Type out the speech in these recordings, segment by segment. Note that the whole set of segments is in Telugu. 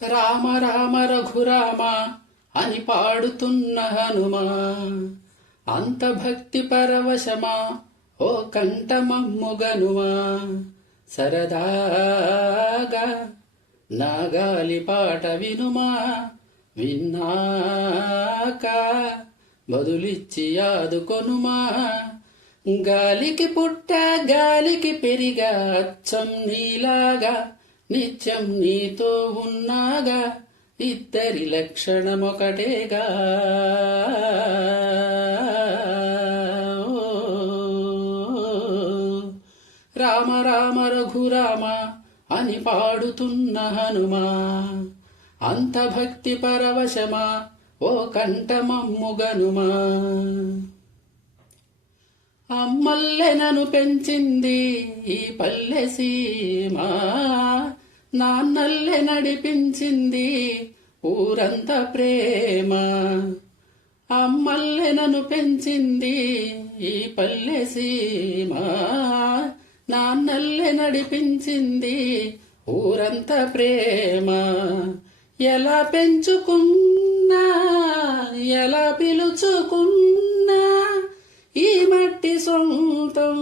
రామ రామ రఘురామ అని పాడుతున్న హనుమా, అంత భక్తి పరవశమా ఓ కంఠమమ్ముగనుమా. సరదాగా నాగాలి పాట వినుమా, విన్నాక బదులిచ్చి ఆదుకొనుమా. గాలికి పుట్ట గాలికి పెరిగా అచ్చం నీలాగా, నిత్యం నీతో ఉన్నాగా, ఇద్దరి లక్షణమొకటేగా. రామ రామ రఘురామ అని పాడుతున్న హనుమా, అంత భక్తి పరవశమా ఓ కంఠమమ్ముగనుమా. అమ్మల్లెనను పెంచింది ఈ పల్లె సీమ, నాన్నల్లె నడిపించింది ఊరంత ప్రేమ. అమ్మల్లెనను పెంచింది ఈ పల్లె సీమ, నాన్నల్లె నడిపించింది ఊరంత ప్రేమ. ఎలా పెంచుకున్నా ఎలా పిలుచుకున్నా ఈ మట్టి సొంతం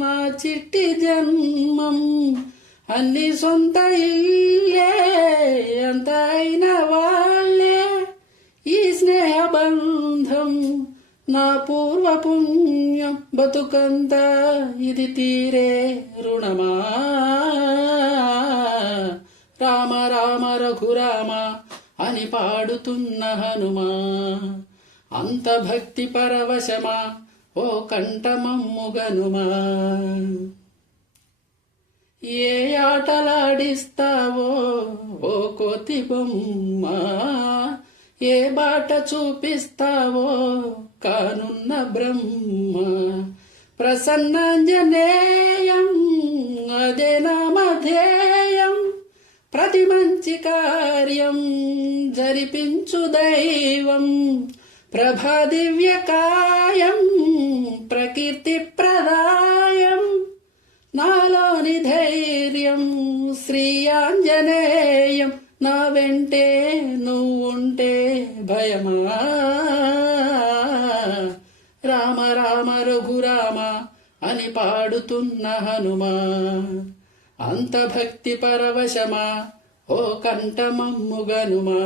నా చిట్టి జన్మం. అన్ని సొంత ఇల్లే అంత అయిన వాళ్ళే ఈ స్నేహబంధం నా పూర్వ పుణ్యం. బతుకంతా ఇది తీరే రుణమా. రామ రామ రఘురామ అని పాడుతున్న హనుమా, అంత భక్తి పరవశమా ఓ కంఠమమ్ముగనుమా. ఏ ఆటలాడిస్తావో ఓ కోతి బొమ్మ, ఏ బాట చూపిస్తావో కానున్న బ్రహ్మ. ప్రసన్నాంజనేయం అదే నామధేయం, ప్రతి మంచి కార్యం జరిపించు దైవం. ప్రభా దివ్యకాయం ప్రకీర్తి ప్రదాయం, నాలోని ధైర్యం శ్రీ ఆంజనేయం. నా వెంటే నువ్వుంటే భయమా. రామ రామ రఘురామ అని పాడుతున్న హనుమా, అంత భక్తి పరవశమా ఓ కంఠమమ్ముగనుమా.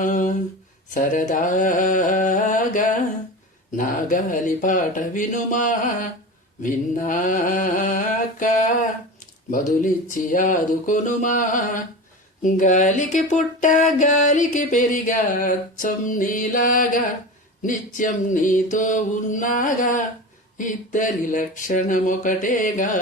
సరదాగా నాగాలి పాట వినుమా, విన్నాక బదులిచ్చి ఆదుకొనుమా. గాలికి పుట్ట గాలికి పెరిగా అచ్చం నీలాగా, నిత్యం నీతో ఉన్నాగా, ఇద్దరి లక్షణమొకటేగా.